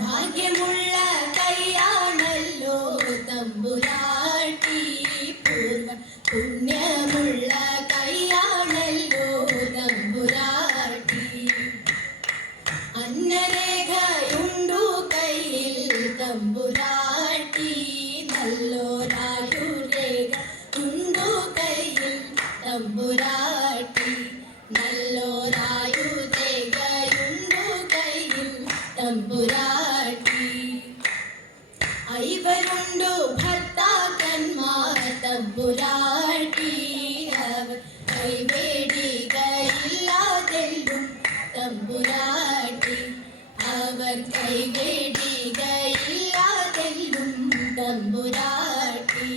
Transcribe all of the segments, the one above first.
ഭാഗ്യമുള്ള കൈയാണല്ലോ തമ്പുരാട്ടി, പൂർവ പുണ്യമുള്ള കൈയാണല്ലോ തമ്പുരാട്ടി. അന്നരേഖയുണ്ടു കയ്യിൽ തമ്പുരാട്ടി, നല്ലോരായുരേഖ ഉണ്ടു കയ്യിൽ തമ്പുരാട്ടി, നല്ലോരായുരേഖയുണ്ടു കയ്യിൽ തമ്പുരാട്ടി. ഐവരുണ്ടു ഭർത്താക്കന്മാർ തമ്പുരാട്ടി, അവർ കൈവേടികയില്ലാതെല്ലും തമ്പുരാട്ടി, അവർ കൈവേടികയില്ലാതെല്ലും തമ്പുരാട്ടി.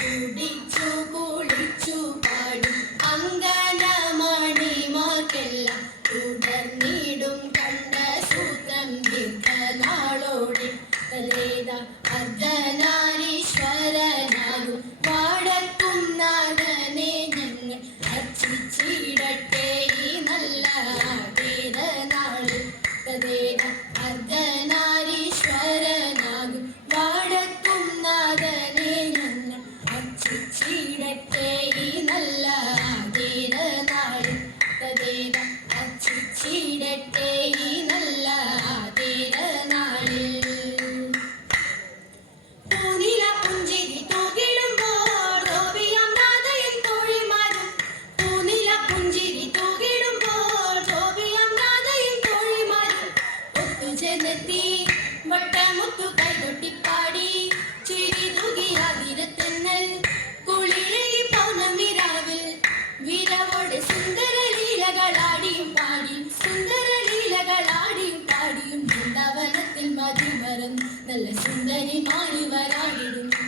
കുടിച്ചു കുളിച്ചു പാടും അങ്കനമണിമാർക്കെല്ലാം തുടർന്നിടും കണ്ട സൂത്രം ദീർഘനാളോടെ തലേത അർദ്ധനാരീശ്വരനാകും വാടക്കും നാഥനെ ഞങ്ങൾ അർച്ചിച്ചിടട്ടെ ഈ നല്ല ആടേതനാളിൽ. തലേത അർദ്ധനാരീശ്വരനാകും വാടക്കും നാഥനെ ഞങ്ങൾ അർച്ചിച്ചിടട്ടെ ഈ നല്ല ആടേതനാളിൽ. തലേത അർച്ചിച്ചിടട്ടെ ഈ നല്ല ആടേതനാളിൽ. പൂനില പുഞ്ചിരി തൂകിടുമ്പോൾ ഗോപിയാം രാധയും തോഴിമാരും, പൂനില പുഞ്ചിരി തൂകിടുമ്പോൾ ഗോപിയാം രാധയും തോഴിമാരും ഒത്തുചേർന്നെത്തി വട്ടമുത്തു കൈകൊട്ടിപ്പാടി ചിരി തൂകിയാതിരത്തെന്നൽ കുളിരകി പൗർണമിരാവിൽ വിരവോടെ സുന്ദര ലീലകളാടിയും പാടിയും, സുന്ദര ലീലകളാടിയും പാടിയും വൃന്ദാവനത്തിൽ മതിമറന്ന് നല്ല സുന്ദരിമാരിവരാടിടുന്നു.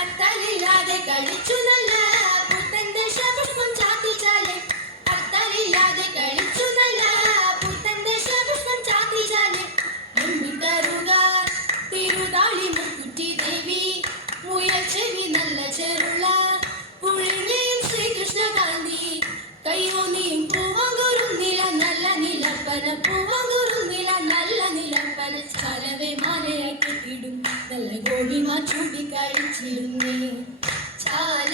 അത്തലില്ലാതെ കളിച്ചു നല്ല പുത്തൻ ദശപുഷ്പം ചാത്തിച്ചാലെ, അത്തലില്ലാതെ കളിച്ചു നല്ല പുത്തൻ ദശപുഷ്പം ചാത്തിച്ചാലെ. മുൻപിത്തറുകാർ തിരുതാളി മുക്കുറ്റി ദേവി, മുയൽ ചെവി നല്ല ചെറുള പുഴിഞ്ഞയും ശ്രീകൃഷ്ണകാന്തി, കയ്യോന്നിയും പൂവങ്കുറുന്നില നല്ല നിലപ്പന, പൂവങ്കുറുന്നില നല്ല നിലപ്പന. ചാലവെ മാലയായി കെട്ടിടും നല്ല ഗോപിമാർ ചൂടിക്കളിച്ചിരുന്നേ. ചാല